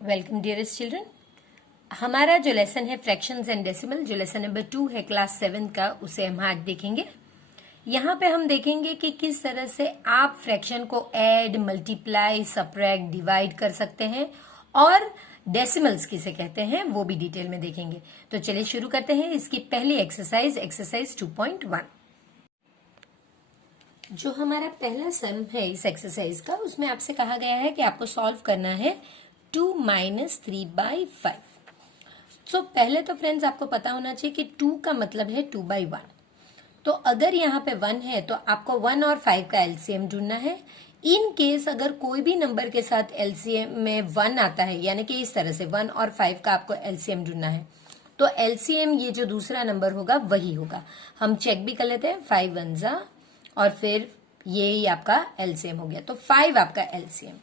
Welcome dearest children. हमारा जो lesson है फ्रैक्शंस एंड डेसिमल, जो लेसन नंबर 2 है क्लास 7 का, उसे हम आज देखेंगे। यहाँ पे हम देखेंगे कि किस तरह से आप फ्रैक्शन को ऐड, मल्टीप्लाई, सब्ट्रैक्ट, डिवाइड कर सकते हैं और डेसिमल्स किसे कहते हैं वो भी डिटेल में देखेंगे। तो चलिए शुरू करते हैं। इसकी पहली एक्सरसाइज 2.1। जो हमारा पहला सम है इस एक्सरसाइज का, उसमें आपसे कहा गया है कि आपको सॉल्व करना है 2 - 3/5। तो पहले तो फ्रेंड्स आपको पता होना चाहिए कि 2 का मतलब है 2/1। तो अगर यहाँ पे 1 है तो आपको 1 और 5 का एलसीएम ढूंढना है। इन केस अगर कोई भी नंबर के साथ एलसीएम में 1 आता है, यानी कि इस तरह से 1 और 5 का आपको एलसीएम ढूंढना है, तो एलसीएम ये जो दूसरा नंबर होगा वही होगा। हम चेक भी कर लेते हैं। 5 1 जा और फिर ये ही आपका एलसीएम हो गया, तो 5 आपका एलसीएम।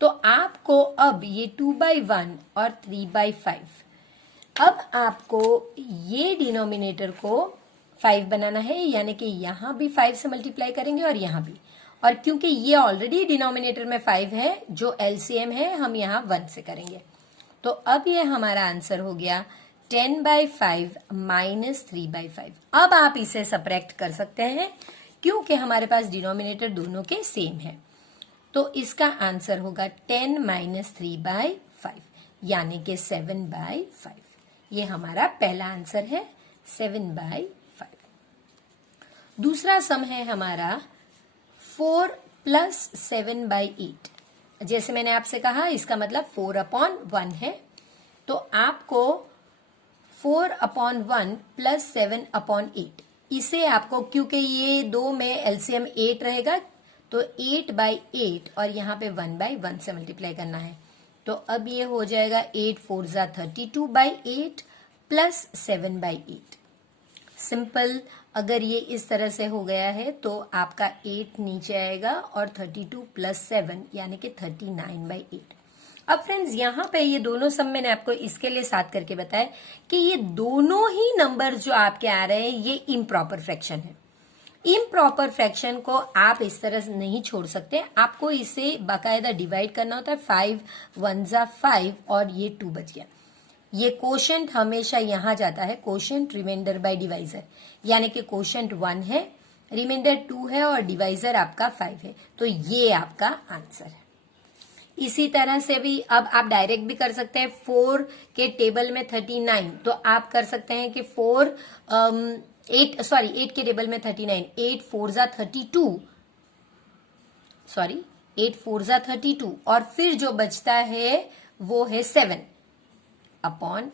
तो आपको अब ये 2/1 और 3/5, अब आपको ये डिनोमिनेटर को 5 बनाना है, यानी कि यहां भी 5 से मल्टीप्लाई करेंगे और यहां भी। और क्योंकि ये ऑलरेडी डिनोमिनेटर में 5 है, जो एलसीएम है हम यहां 1 से करेंगे। तो अब ये हमारा आंसर हो गया 10/5 - 3/5। अब आप इसे सब्ट्रैक्ट कर सकते हैं क्योंकि हमारे पास डिनोमिनेटर दोनों के सेम है। तो इसका आंसर होगा 10 - 3/5, यानी कि 7/5। ये हमारा पहला आंसर है, 7/5। दूसरा सम है हमारा 4 + 7/8। जैसे मैंने आपसे कहा, इसका मतलब 4/1 है। तो आपको 4/1 + 7/8, इसे आपको, क्योंकि ये दो में एलसीएम 8 रहेगा, तो 8/8 और यहाँ पे 1/1 से मल्टीप्लाई करना है। तो अब ये हो जाएगा 8 4 जा 32/8 + 7/8। सिंपल। अगर ये इस तरह से हो गया है तो आपका 8 नीचे आएगा और 32 + 7 यानी कि 39/8। अब फ्रेंड्स यहाँ पे ये दोनों सम मैंने आपको इसके लिए साथ करके बताया कि ये दोनों ही नंबर जो आपके आ रहे हैं ये इम्प्रॉपर फ्रैक्शन है। इम्प्रॉपर फ्रैक्शन को आप इस तरह से नहीं छोड़ सकते, आपको इसे बाकायदा डिवाइड करना होता है। 5 1 जा 5 और ये 2 बच गया। ये कोशेंट हमेशा यहां जाता है, कोशेंट रिमाइंडर बाय डिवाइजर, यानी कि कोशेंट 1 है, रिमाइंडर 2 है और डिवाइजर आपका 5 है। तो ये आपका आंसर है। इसी तरह से भी अब आप डायरेक्ट भी कर सकते हैं। 4 के टेबल में 39, तो आप कर सकते हैं कि 8 के टेबल में 39, 8 4 जा 32, 8 4 जा 32 और फिर जो बचता है वो है 7/8।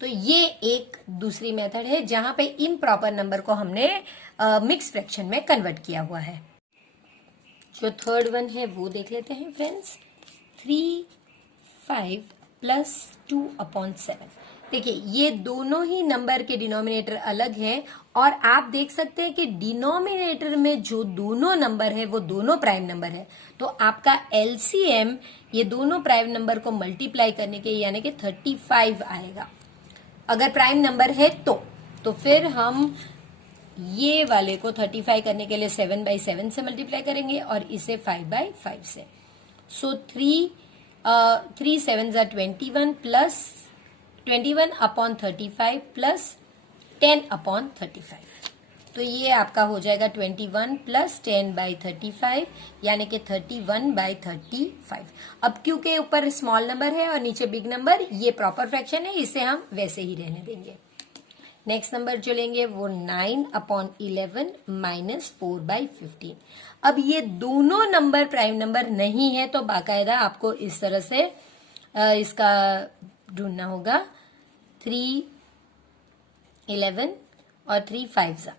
तो ये एक दूसरी मेथड है जहां पे इम्प्रॉपर नंबर को हमने मिक्स फ्रैक्शन में कन्वर्ट किया हुआ है। जो थर्ड वन है वो देख लेते हैं फ्रेंड्स। 3 5 + 2/7। देखिए ये दोनों ही नंबर के डिनोमिनेटर अलग हैं और आप देख सकते हैं कि डिनोमिनेटर में जो दोनों नंबर है वो दोनों प्राइम नंबर है। तो आपका एलसीएम ये दोनों प्राइम नंबर को मल्टीप्लाई करने के यानी कि 35 आएगा। अगर प्राइम नंबर है तो फिर हम ये वाले को 35 करने के लिए 7/7 से मल्टीप्लाई करेंगे और इसे 5/5 से। सो 3 7 जा 21 + 21/35 + 10/35। तो ये आपका हो जाएगा 21 + 10/35, यानी कि 31/35। अब क्योंकि ऊपर स्मॉल नंबर है और नीचे बिग नंबर, ये प्रॉपर फ्रैक्शन है, इसे हम वैसे ही रहने देंगे। नेक्स्ट नंबर जो लेंगे वो 9/11 - 4/15। अब ये दोनों नंबर प्राइम नंबर नहीं है, तो बाकायदा आपको इस तरह से इसका ढूंढना होगा। 3 11 और 3 5 जा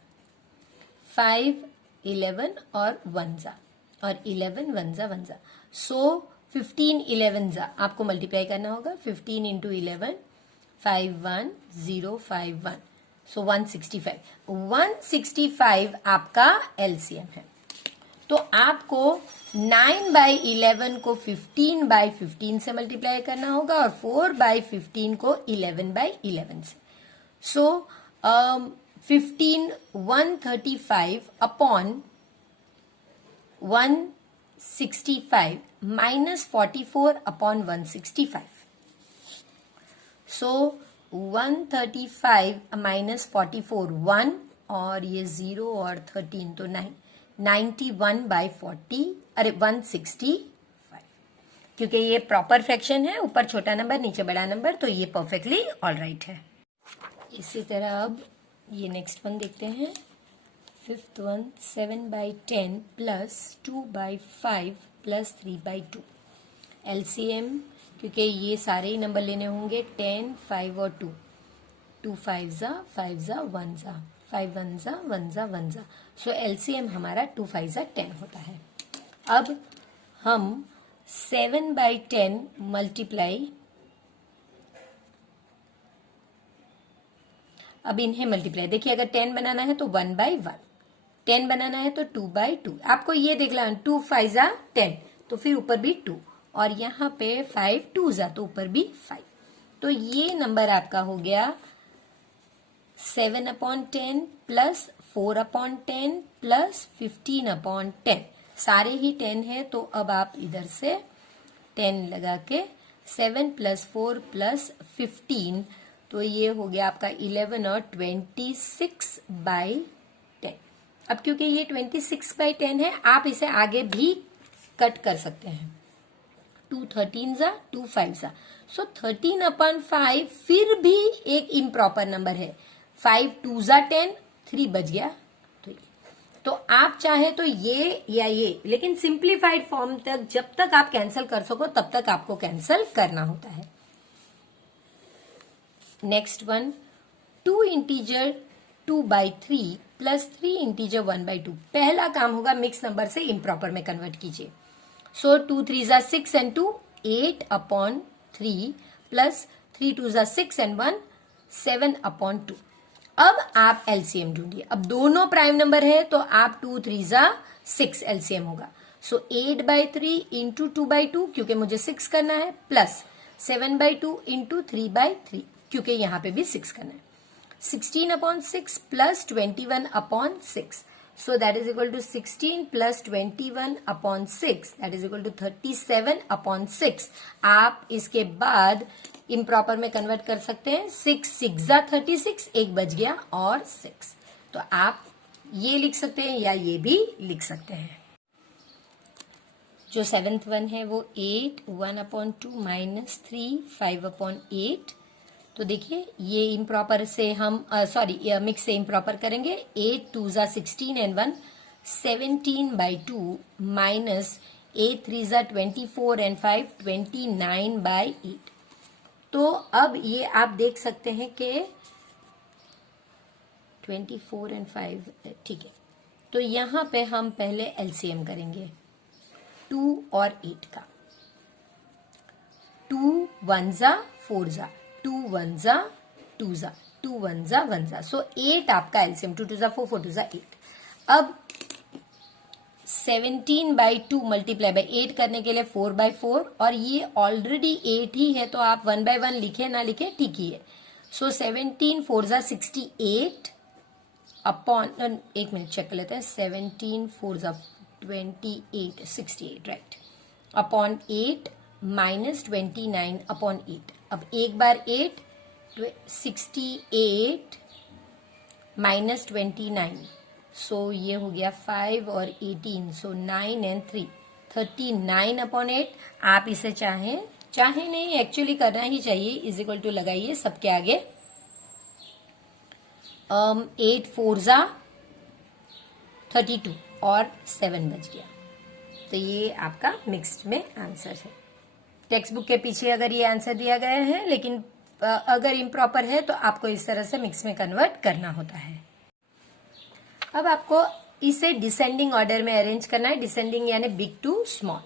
5 11 और 1 जा और 11 1 जा 1 जा। सो 15 11 जा आपको मल्टीप्लाई करना होगा। 15 × 11 51051, सो 165। 165 आपका एलसीएम है। तो आपको 9/11 को 15/15 से मल्टीप्लाई करना होगा और 4/15 को 11/11 से। सो 15 135 अपॉन 165 - 44/165। सो 135 माइनस 44 1 और ये 0 और 13 तो 9, 91/40, अरे 165, क्योंकि ये प्रॉपर फ्रैक्शन है, ऊपर छोटा नंबर नीचे बड़ा नंबर, तो ये परफेक्टली ऑल राइट है। इसी तरह अब ये नेक्स्ट वन देखते हैं। Fifth one 7/10 plus 2/5 plus 3/2। LCM, क्योंकि ये सारे ही नंबर लेने होंगे 10, 5 और 2, 2 5 जा 5 जा 1 जा 5 1 जा 1 जा 1 जा, सो एलसीएम हमारा 2 5 जा 10 होता है। अब हम 7/10 मल्टीप्लाई, अब इन्हें मल्टीप्लाई, देखिए अगर 10 बनाना है तो 1/1, 10 बनाना है तो 2/2, आपको ये देख लेना 2 5 जा 10, तो फिर ऊपर भी 2, और यहाँ पे 5 2 जा तो ऊपर भी 5, तो ये नंबर आपका हो गया 7/10 प्लस 4/10 प्लस 15/10, सारे ही 10 है, तो अब आप इधर से 10 लगा के 7 प्लस 4 प्लस 15, तो ये हो गया आपका 11 और 26/10। अब क्योंकि ये 26/10 है, आप इसे आगे भी कट कर सकते हैं, 2 13 जा 2 5 जा, सो 13/5 फिर भी एक इम्प्रॉपर नंबर है, 5 2 जा 10, 3 बच गया, तो आप चाहे तो ये या ये, लेकिन सिंप्लीफाइड फॉर्म तक जब तक आप कैंसिल कर सको तब तक आपको कैंसिल करना होता है। Next one 2 integer 2/3 plus 3 integer 1/2। पहला काम होगा मिक्स नंबर से इम्प्रॉपर में कन्वर्ट कीजिए, सो 2 3 जा 6 एंड 2 8/3 प्लस 3 2 जा 6 एंड 1 7/2। अब आप एलसीएम ढूंढिए, अब दोनों प्राइम नंबर है तो आप 2 3 जा 6 एलसीएम होगा, सो 8/3 इंटू 2/2 क्योंकि मुझे 6 करना है, प्लस 7/2 इंटू 3/3 क्योंकि यहां पे भी 6 करना है, 16/6 plus 21/6, so that is equal to 16 plus 21/6, that is equal to 37/6। आप इसके बाद इम्प्रॉपर में कन्वर्ट कर सकते हैं, 6 6 जा 36, एक बच गया और 6, तो आप ये लिख सकते हैं या ये भी लिख सकते हैं। जो 7th वन है वो 8 1/2 माइनस 3 5/8, तो देखिए ये इम्प्रॉपर से हम मिक्स से इम्प्रॉपर करेंगे, 8 2 जा 16 एंड 1 17/2 माइनस 8 3 जा 24 एंड 5 29/8। तो अब ये आप देख सकते हैं कि 24 एंड 5 ठीक है, तो यहां पे हम पहले एलसीएम करेंगे 2 और 8 का, 2 1 जा 4 जा 2 1 जा 2 जा 2 1 जा 1 जा, सो 8 आपका एलसीएम, 2 2 जा 4 4 2 जा 8। अब 17/2 मल्टीप्लाई बाय 8 करने के लिए 4/4, और ये ऑलरेडी 8 ही है तो आप 1/1 लिखे ना लिखे ठीक ही है, सो 17 4 जा 68 अपॉन, एक मिनट चेक कर लेते हैं, 17 4 जा 28 68 राइट, अपॉन 8 माइनस 29/8। अब एक बार 8 68 माइनस 29, सो ये हो गया 5 और 18, सो 9 एंड 3 39/8। आप इसे चाहे नहीं, एक्चुअली करना ही चाहिए, इज इक्वल टू लगाइए सबके आगे, 8 4 जा 32 और 7 बच गया, तो ये आपका मिक्स्ड में आंसर है। टेक्स्ट बुक के पीछे अगर ये आंसर दिया गया है, लेकिन अगर इम्प्रॉपर है तो आपको इस तरह से मिक्स में कन्वर्ट करना होता है। अब आपको इसे डिसेंडिंग ऑर्डर में अरेंज करना है, डिसेंडिंग यानी big to small,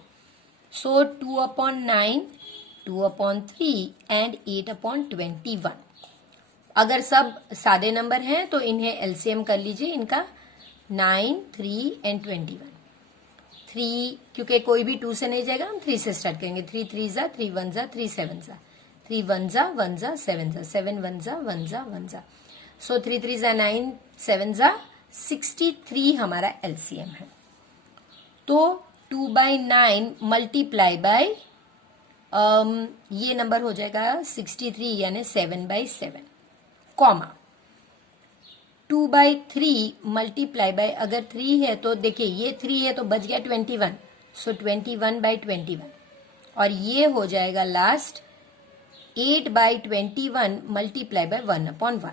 so 2/9 2/3 and 8/21। अगर सब सादे नंबर हैं तो इन्हें एलसीएम कर लीजिए, इनका 9 3 एंड 21। 3 क्योंकि कोई भी 2 से नहीं जाएगा, हम 3 से स्टार्ट करेंगे, 3 3 जा 3 1 जा 3 7 जा 3 1 जा 1 जा 7 जा 7 1 जा 1 जा 1 जा, सो 3 3 जा 9 7 जा 63 हमारा एलसीएम है। तो 2/9 मल्टीप्लाई बाय ये नंबर हो जाएगा 63 यानी 7/7, कॉमा 2/3 मल्टीप्लाई बाय, अगर 3 है तो देखिए ये 3 है तो बच गया 21, सो 21/21, और ये हो जाएगा लास्ट 8/21 मल्टीप्लाई बाय 1/1,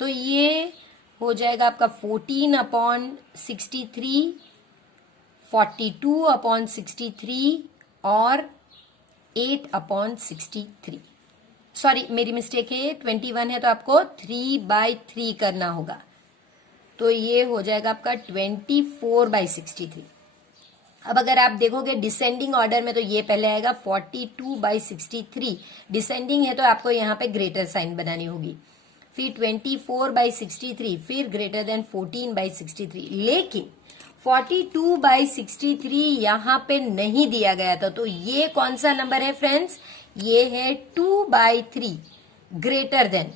तो ये हो जाएगा आपका 14/63, 42/63 और 8/63। सॉरी मेरी मिस्टेक है, 21 है तो आपको 3/3 करना होगा, तो ये हो जाएगा आपका 24/63। अब अगर आप देखोगे डिसेंडिंग ऑर्डर में तो ये पहले आएगा 42/63, डिसेंडिंग है तो आपको यहाँ पे ग्रेटर साइन बनानी होगी, फिर 24/63, फिर ग्रेटर देन 14/63, लेकिन 42/63 यहाँ पे नहीं दिया गया था, तो ये कौन सा नंबर है फ्रेंड्स, ये है 2/3 ग्रेटर देन,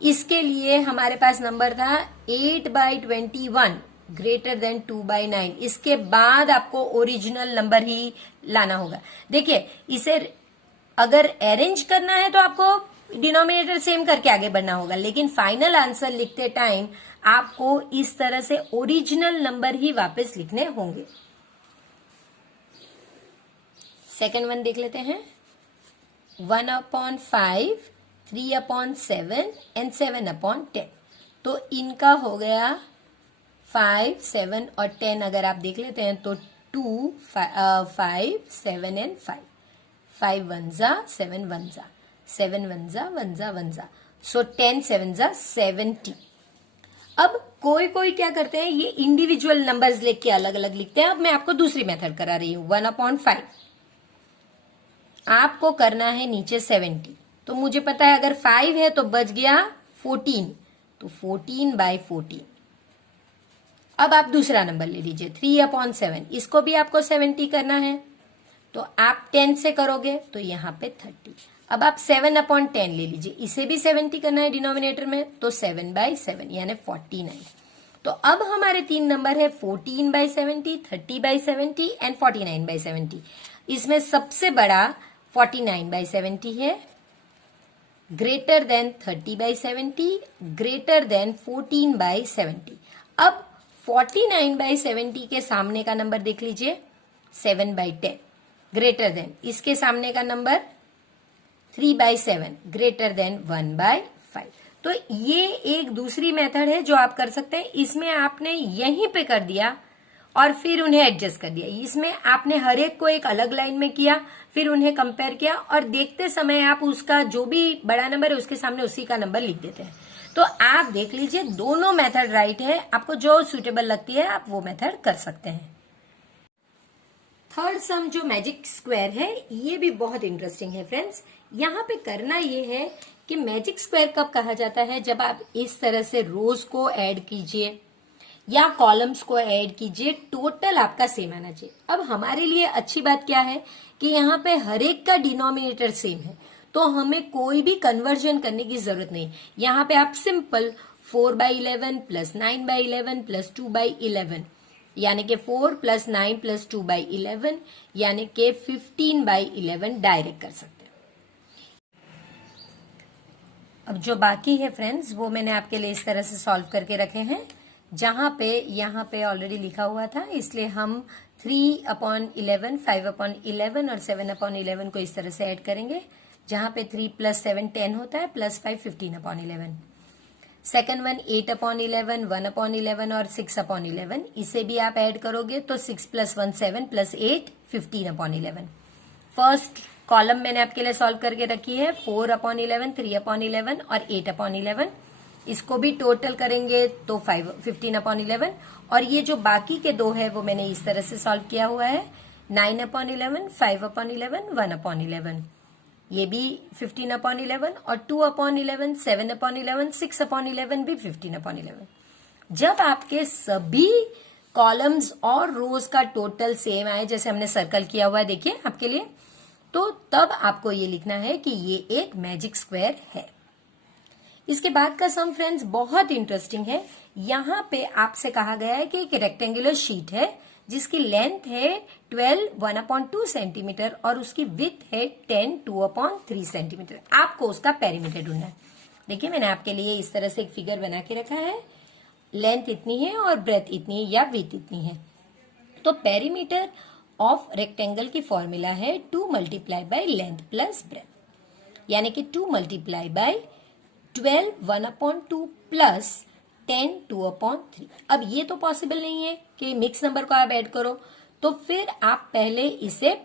इसके लिए हमारे पास नंबर था 8/21 ग्रेटर देन 2/9, इसके बाद आपको ओरिजिनल नंबर ही लाना होगा। देखिए इसे अगर अरेंज करना है तो आपको डिनोमिनेटर सेम करके आगे बढ़ना होगा, लेकिन फाइनल आंसर लिखते टाइम आपको इस तरह से ओरिजिनल नंबर ही वापस लिखने होंगे। सेकंड वन देख लेते हैं, 1/5, 3/7 एंड 7/10, तो इनका हो गया 5, 7 और 10, अगर आप देख लेते हैं तो 2, 5, 7 एंड 5, 5 1 जा 7 1 जा 7 1 जा 1 जा 1 जा, सो 10 7 जा 70। अब कोई कोई क्या करते हैं, ये इंडिविजुअल नंबर्स लेके अलग अलग लिखते हैं। अब मैं आपको दूसरी मेथड करा रही हूं, 1/5 आपको करना है नीचे 70, तो मुझे पता है अगर 5 है तो बच गया 14, तो 14/14। अब आप दूसरा नंबर ले लीजिए 3/7, इसको भी आपको 70 करना है, तो आप 10 से करोगे तो यहाँ पे 30। अब आप 7/10 ले लीजिए, इसे भी 70 करना है डिनोमिनेटर में, तो 7/7 यानी 49। तो अब हमारे तीन नंबर है 14/70, 30/70 एंड 49/70। इसमें सबसे बड़ा 49/70 है, ग्रेटर देन 30/70, ग्रेटर देन 14/70। अब 49/70 के सामने का नंबर देख लीजिए 7/10, ग्रेटर देन इसके सामने का नंबर 3/7, ग्रेटर देन 1/5। तो ये एक दूसरी मेथड है जो आप कर सकते हैं। इसमें आपने यहीं पे कर दिया और फिर उन्हें एडजस्ट कर दिया, इसमें आपने हर एक को एक अलग लाइन में किया, फिर उन्हें कंपेयर किया और देखते समय आप उसका जो भी बड़ा नंबर है उसके सामने उसी का नंबर लिख देते हैं। तो आप देख लीजिए दोनों मेथड राइट है, आपको जो सुटेबल लगती है आप वो मेथड कर सकते हैं। थर्ड सम जो मैजिक स्क्वायर है ये भी बहुत इंटरेस्टिंग है फ्रेंड्स। यहाँ पे करना ये है कि मैजिक स्क्वायर कब कहा जाता है, जब आप इस तरह से रोज को ऐड कीजिए या कॉलम्स को ऐड कीजिए, टोटल आपका सेम आना चाहिए। अब हमारे लिए अच्छी बात क्या है कि यहाँ पे हर एक का डिनोमिनेटर सेम है, तो हमें कोई भी कन्वर्जन करने की जरूरत नहीं। यहाँ पे आप सिंपल 4/11 प्लस 9/11 प्लस 2/11 यानी कि 4 प्लस 9 प्लस 2/11 यानी कि 15/11 डायरेक्ट कर सकते हैं। अब जो बाकी है फ्रेंड्स वो मैंने आपके लिए इस तरह से सॉल्व करके रखे हैं, जहां पे यहाँ पे ऑलरेडी लिखा हुआ था, इसलिए हम 3/11, 5/11 और 7/11 को इस तरह से ऐड करेंगे, जहां पे 3 प्लस 7 10 होता है, प्लस 5 15/11। सेकेंड वन 8/11, 1/11 और 6/11, इसे भी आप ऐड करोगे तो 6 प्लस 1 7 प्लस 8 15/11। फर्स्ट कॉलम मैंने आपके लिए सॉल्व करके रखी है 4/11, 3/11 और 8/11, इसको भी टोटल करेंगे तो 15/11। और ये जो बाकी के दो है वो मैंने इस तरह से सॉल्व किया हुआ है 9/11, 5/11, 1/11, ये भी 15/11 और 2/11, 7/11, 6/11 भी 15/11। जब आपके सभी कॉलम्स और रोज का टोटल सेम आए, जैसे हमने सर्कल किया हुआ है देखिए आपके लिए, तो तब आपको ये लिखना है कि ये एक मैजिक स्क्वायर है। इसके बाद का सम फ्रेंड्स बहुत इंटरेस्टिंग है। यहाँ पे आपसे कहा गया है कि एक रेक्टेंगुलर शीट है जिसकी लेंथ है 12 1/2 सेंटीमीटर और उसकी विड्थ है 10 2/3 सेंटीमीटर। आपको उसका पेरीमीटर ढूंढना है। देखिए मैंने आपके लिए इस तरह से एक फिगर बना के रखा है, लेंथ इतनी है और ब्रेथ इतनी है या विड्थ इतनी है। तो पेरीमीटर ऑफ रेक्टेंगल की फॉर्मूला है 2 multiply by length plus breath, यानी कि 2 मल्टीप्लाई बाय 12 1/2 प्लस 10 2/3। अब ये तो पॉसिबल नहीं है कि मिक्स नंबर को आप ऐड करो, तो फिर आप पहले इसे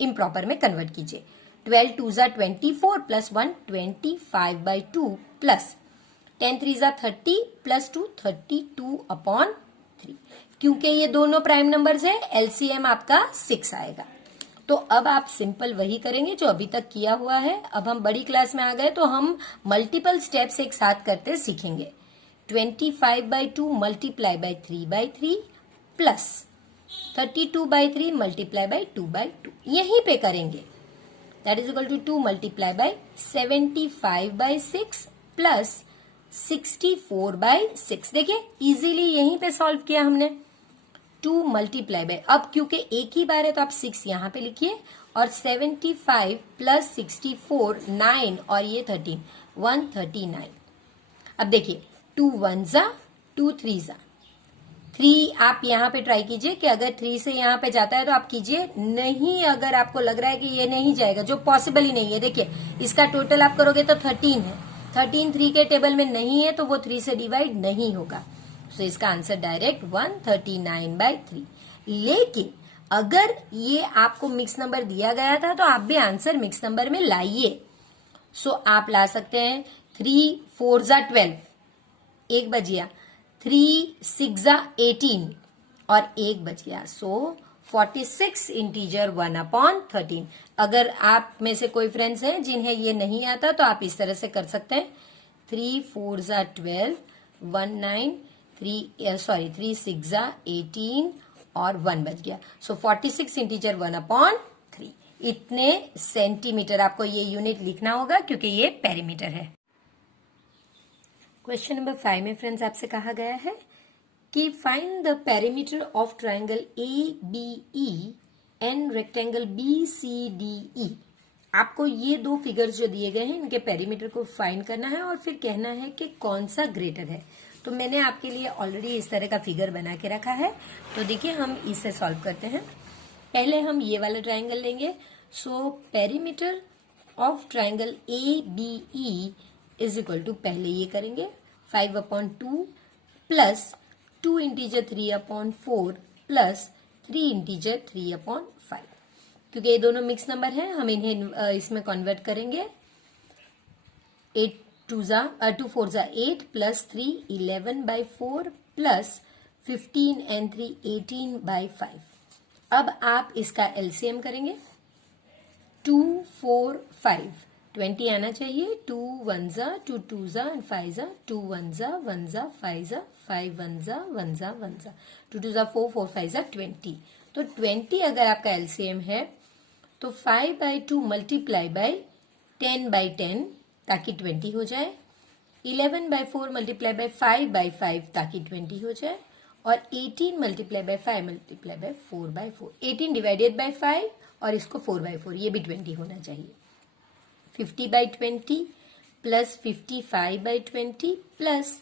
इम्प्रॉपर में कन्वर्ट कीजिए। 12 2 ज़ा 24 प्लस 1 25/2 प्लस 10 3 ज़ा 30 प्लस 2 32/3। क्योंकि ये दोनों प्राइम नंबर्स है, एलसीएम आपका 6 आएगा। तो अब आप सिंपल वही करेंगे जो अभी तक किया हुआ है। अब हम बड़ी क्लास में आ गए तो हम मल्टीपल स्टेप्स एक साथ करते सीखेंगे। 25/2 multiply by 3/3 plus 32/3 multiply by 2/2, यहीं पे करेंगे। That is equal to 2 multiply by 75/6 plus 64/6। देखिए इजीली यहीं पे सॉल्व किया हमने। 2 मल्टीप्लाई बाय, अब क्योंकि एक ही बार है तो आप 6 यहां पे लिखिए और 75 प्लस 64 9 और ये 13 139। अब देखिए 2 1 ज़ा 2 3 ज़ा 3, आप यहाँ पे ट्राई कीजिए कि अगर 3 से यहाँ पे जाता है तो आप कीजिए, नहीं अगर आपको लग रहा है कि ये नहीं जाएगा, जो पॉसिबल ही नहीं है। देखिए इसका टोटल आप करोगे तो 13 है, 13 3 के टेबल में नहीं है तो वो 3 से डिवाइड नहीं होगा। तो इसका आंसर डायरेक्ट 139/3। लेकिन अगर ये आपको मिक्स नंबर दिया गया था तो आप भी आंसर मिक्स नंबर में लाइए। सो आप ला सकते हैं 3 4 ज़ा 12, एक बच गया, 3 6 ज़ा 18 और एक बच गया। सो 46 इंटीजर 1/13। अगर आप में से कोई फ्रेंड्स हैं जिन्हें ये नहीं आता तो आप इस तरह से कर सकते हैं। 3 4 ज़ा 12 19 3 6 ज़ा 18 और 1 बच गया। सो 46 इंटीजर 1/3। इतने सेंटीमीटर आपको ये यूनिट लिखना होगा क्योंकि ये पेरीमीटर है। क्वेश्चन नंबर 5 में फ्रेंड्स आपसे कहा गया है कि find the perimeter of triangle ABE and rectangle BCDE। आपको ये दो फिगर्स जो दिए गए हैं इनके पेरीमीटर को फाइंड करना है और फिर कहना है कि कौन सा ग्रेटर है। तो मैंने आपके लिए ऑलरेडी इस तरह का फिगर बना के रखा है, तो देखिए हम इसे सॉल्व करते हैं। पहले हम ये वाला ट्राइंगल लेंगे। So perimeter of triangle ABE is equal to, पहले ये करेंगे 5/2 प्लस 2 इंटीजर 3/4 प्लस 3 इंटीजर 3/5। क्योंकि ये दोनों मिक्स नंबर हैं हम इन्हें इसमें कन्वर्ट करेंगे। 8 2 4 ज़ा 8 प्लस 3 11/4 प्लस 15 and 3 18/5। अब आप इसका एलसीएम करेंगे। 2 4 5 20 आना चाहिए। 2 1 ज़ा 2 2 ज़ा एंड 5 ज़ा 2 1 ज़ा 1 ज़ा 5 ज़ा 5 1 ज़ा 1 ज़ा 1 ज़ा 2 2 ज़ा 4 4 5 ज़ा 20। तो 20 अगर आपका एलसीएम है तो 5/2 मल्टीप्लाई बाय 10/10 ताकि 20 हो जाए, 11/4 मल्टीप्लाई बाय 5/5 ताकि 20 हो जाए, और 18 multiply by 5 multiply by 4/4। 18 divided by 5 और इसको 4/4, ये भी 20 होना चाहिए। 50/20 प्लस 55/20 प्लस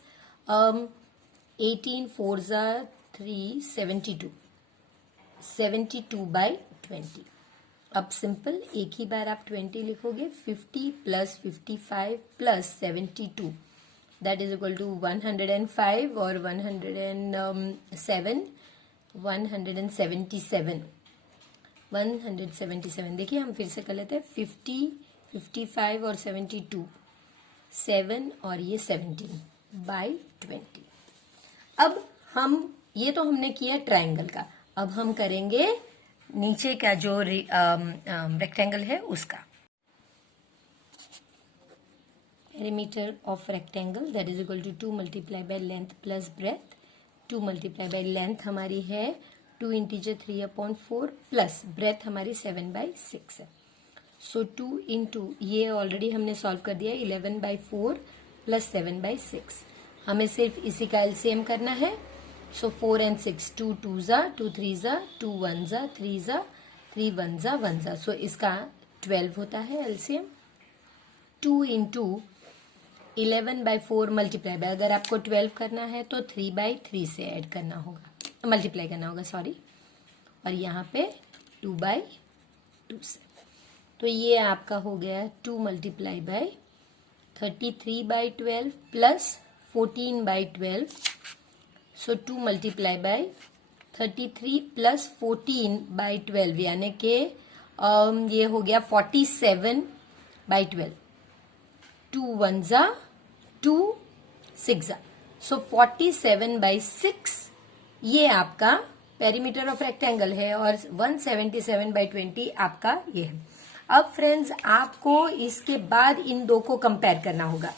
18 4 ज़ा 3 72 72/20। अब सिंपल एक ही बार आप 20 लिखोगे। 50 plus 55 plus 72 that is equal to 105 और 107 177। देखिए हम फिर से कर लेते हैं। 50 55 और 72 7 और ये 17/20। अब हम ये तो हमने किया ट्राइंगल का, अब हम करेंगे नीचे का जो रेक्टेंगल है उसका। Perimeter of rectangle that is equal to 2 multiply by length plus breadth. 2 multiply by length हमारी है 2 इंटीजर 3/4 प्लस ब्रेथ हमारी 7/6 है। सो 2 इंटू ये ऑलरेडी हमने सॉल्व कर दिया 11/4 प्लस 7/6। हमें सिर्फ इसी का एलसीएम करना है। सो 4 and 6, 2 2 जा, 2 3 जा, 2 1 जा, 3 जा, 3 1 जा, 1 जा। सो इसका 12 होता है एलसीएम। 2 इंटू 11/4 मल्टीप्लाई बाय, अगर आपको 12 करना है तो 3/3 से ऐड करना होगा, मल्टीप्लाई करना होगा, सॉरी। और यहाँ पे 2/2 से। तो ये आपका हो गया 2 मल्टीप्लाई बाय 33/12 प्लस 14/12। सो 2 मल्टीप्लाई बाय 33 प्लस 14/12 यानी कि ये हो गया 47/12। 2 1 जा, 2 6 जा, सो 47/6 ये आपका पेरीमीटर ऑफ रेक्टेंगल है और 177/20 आपका ये है। अब फ्रेंड्स आपको इसके बाद इन दो को कंपेयर करना होगा।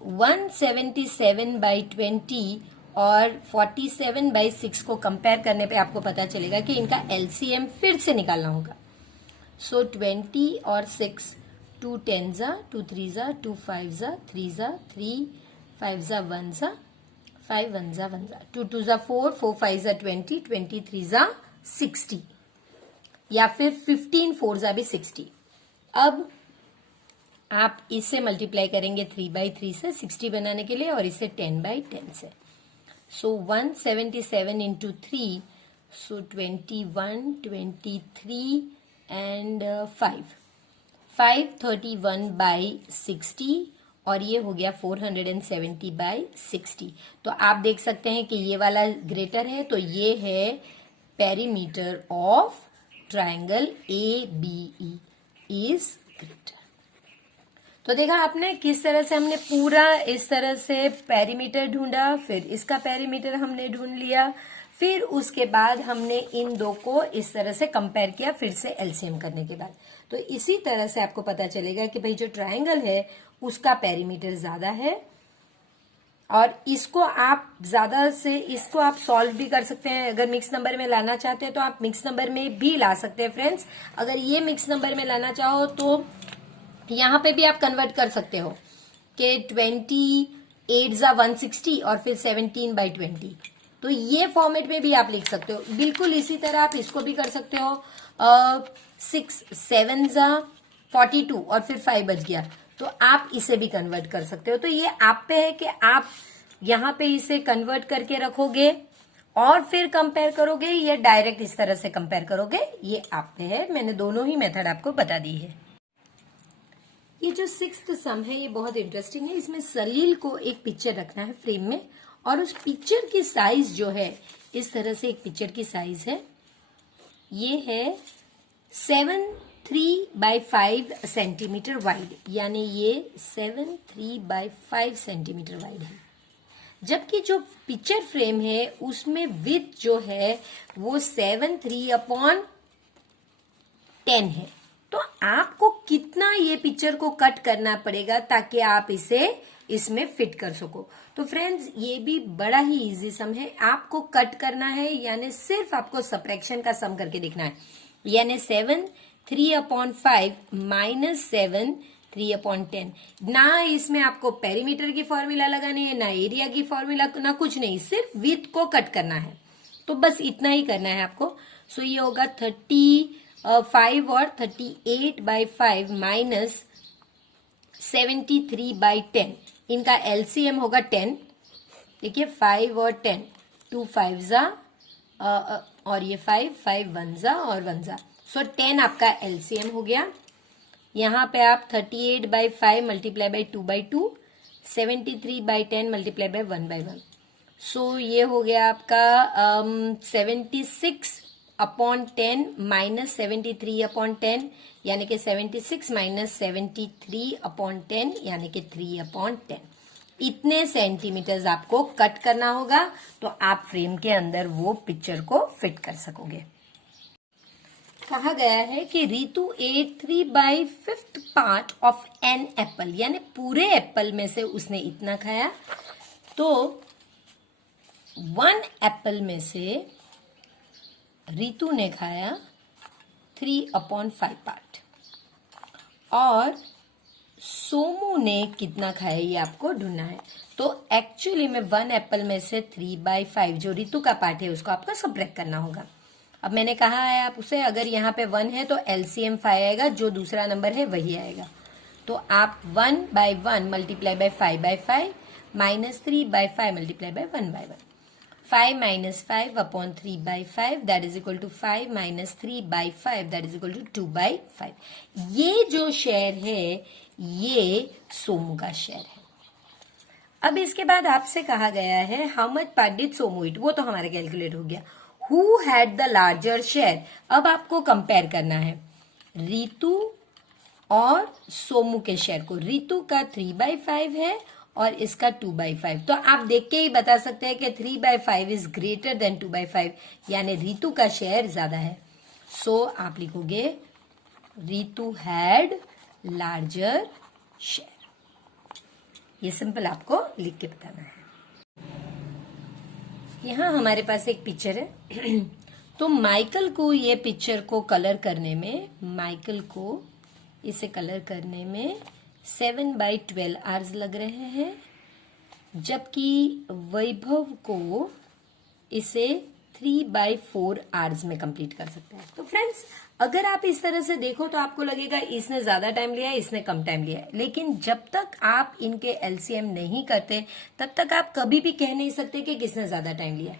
177/20 और 47/6 को कंपेयर करने पे आपको पता चलेगा कि इनका एलसीएम फिर से निकालना होगा। सो 20 और 6, 2 10 जा, 2 3 जा, 2 5 जा, 3 जा, 3 5 जा, 1 जा, 5 1 जा, 1 जा, 2 2 जा 4, 4 5 जा 20, 23 जा 60, या फिर 15 4 जा भी 60। अब आप इसे मल्टीप्लाई करेंगे 3/3 से 60 बनाने के लिए और इसे 10/10 से। सो 177 इंटू 3, सो 21 23 एंड 5 531/60 और ये हो गया 470/60। तो आप देख सकते हैं कि ये वाला ग्रेटर है, तो ये है perimeter of triangle ABE is greater. तो देखा आपने किस तरह से हमने पूरा इस तरह से पेरीमीटर ढूंढा, फिर इसका पेरीमीटर हमने ढूंढ लिया, फिर उसके बाद हमने इन दो को इस तरह से कंपेयर किया फिर से एलसीएम करने के बाद। तो इसी तरह से आपको पता चलेगा कि भाई जो ट्रायंगल है उसका पेरीमीटर ज्यादा है और इसको आप ज्यादा से इसको आप सॉल्व भी कर सकते हैं। अगर मिक्स नंबर में लाना चाहते हैं तो आप मिक्स नंबर में भी ला सकते हैं फ्रेंड्स। अगर ये मिक्स नंबर में लाना चाहो तो यहाँ पे भी आप कन्वर्ट कर सकते हो कि 28 जा 160 और फिर 17/20। तो ये फॉर्मेट में भी आप लिख सकते हो। बिल्कुल इसी तरह आप इसको भी कर सकते हो। 6 7 जा 42 और फिर 5 बच गया, तो आप इसे भी कन्वर्ट कर सकते हो। तो ये आप पे है कि आप यहाँ पे इसे कन्वर्ट करके रखोगे और फिर कंपेयर करोगे या डायरेक्ट इस तरह से कंपेयर करोगे, ये आप पे है। मैंने दोनों ही मेथड आपको बता दी है। ये जो 6th सम है ये बहुत इंटरेस्टिंग है। इसमें सलील को एक पिक्चर रखना है फ्रेम में और उस पिक्चर की साइज जो है इस तरह से एक पिक्चर की साइज है, ये है 7.3/5 सेंटीमीटर वाइड, यानी ये 7.3/5 सेंटीमीटर वाइड है। जबकि जो पिक्चर फ्रेम है उसमें विड्थ जो है वो 7.3/10 है। तो आपको कितना ये पिक्चर को कट करना पड़ेगा ताकि आप इसे इसमें फिट कर सको। तो फ्रेंड्स ये भी बड़ा ही इजी सम है। आपको कट करना है यानी सिर्फ आपको सब्ट्रैक्शन का सम करके देखना है, यानी 7/3/5 माइनस 7/3/10। ना इसमें आपको पेरीमीटर की फॉर्मूला लगानी है, ना एरिया की फॉर्मूला, ना कुछ नहीं, सिर्फ विड्थ को कट करना है। तो बस इतना ही करना है आपको। सो ये होगा 35 और 38/5 माइनस 73/10। इनका एलसीएम होगा 10। देखिए 5 और 10, 2 5 जा और ये 5 5 1 जा और 1 जा। सो 10 आपका एलसीएम हो गया। यहाँ पे आप 38/5 मल्टीप्लाई बाय 2/2, 73/10 मल्टीप्लाई बाय 1/1। सो ये हो गया आपका 76/10 माइनस 73/10, यानी कि 76 माइनस 73/10 यानी कि 3/10। इतने सेंटीमीटर्स आपको कट करना होगा तो आप फ्रेम के अंदर वो पिक्चर को फिट कर सकोगे। कहा गया है कि Ritu ate 3/5 part of an apple, यानी पूरे एप्पल में से उसने इतना खाया। तो 1 एप्पल में से रितु ने खाया 3/5 पार्ट और सोमू ने कितना खाया ये आपको ढूंढना है। तो एक्चुअली में 1 एप्पल में से 3/5 जो ऋतु का पार्ट है उसको आपको सब्ट्रैक्ट करना होगा। अब मैंने कहा है आप उसे, अगर यहाँ पे 1 है तो LCM 5 आएगा, जो दूसरा नंबर है वही आएगा। तो आप 1/1 multiply by 5/5 minus 3/5 multiply by 1/1। 5 minus 5 upon 3/5 that is equal to 5 minus 3/5 that is equal to 2/5। ये जो शेयर है ये सोमू का शेयर है। अब इसके बाद आपसे कहा गया है how much part did Somu it, वो तो हमारा कैलकुलेट हो गया। Who had the larger share, अब आपको कंपेयर करना है ऋतु और सोमू के शेयर को। ऋतु का 3/5 है और इसका 2/5, तो आप देख के ही बता सकते हैं कि 3/5 इज ग्रेटर देन 2/5, यानी ऋतु का शेयर ज्यादा है। सो आप लिखोगे ऋतु हैड लार्जर शेयर। ये सिंपल आपको लिख के बताना है। यहाँ हमारे पास एक पिक्चर है तो माइकल को ये पिक्चर को कलर करने में, माइकल को इसे कलर करने में 7/12 आवर्स लग रहे हैं, जबकि वैभव को इसे 3/4 आवर्स में कंप्लीट कर सकते हैं। तो फ्रेंड्स, अगर आप इस तरह से देखो तो आपको लगेगा इसने ज्यादा टाइम लिया है, इसने कम टाइम लिया है, लेकिन जब तक आप इनके LCM नहीं करते तब तक आप कभी भी कह नहीं सकते कि किसने ज्यादा टाइम लिया है।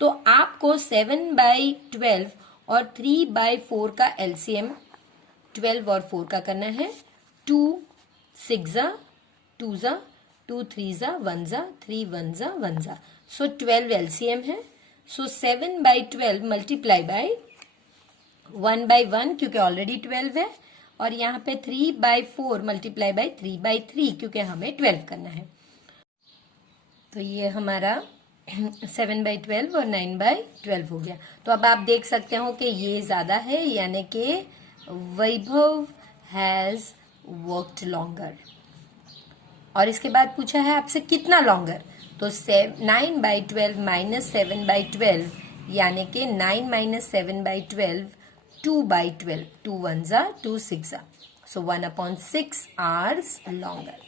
तो आपको 7/12 और 3/4 का LCM 12 और 4 का करना है। 2 6 जा 2 जा 2 3 जा 1 जा 3 1 जा 1 जा, सो 12 LCM है। सो 7/12 मल्टीप्लाई बाय 1/1 क्योंकि ऑलरेडी 12 है, और यहाँ पे 3/4 मल्टीप्लाई बाय 3/3 क्योंकि हमें 12 करना है। तो ये हमारा 7/12 और 9/12 हो गया। तो अब आप देख सकते हो कि ये ज्यादा है, यानी कि वैभव हैज वर्कड लॉन्गर। और इसके बाद पूछा है आपसे कितना लॉन्गर, तो 9/12 माइनस 7/12 यानी कि 9 माइनस 7/12 2/12, 2 1 जा 2 6 जा, सो 1/6 आवर्स लॉन्गर।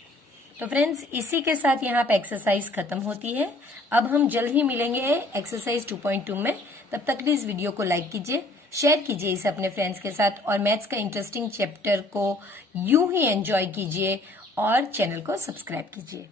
तो फ्रेंड्स, इसी के साथ यहाँ पे एक्सरसाइज खत्म होती है। अब हम जल्द ही मिलेंगे एक्सरसाइज 2.2 में। तब तक प्लीज वीडियो को लाइक कीजिए, शेयर कीजिए इसे अपने फ्रेंड्स के साथ, और मैथ्स का इंटरेस्टिंग चैप्टर को यूं ही एंजॉय कीजिए और चैनल को सब्सक्राइब कीजिए।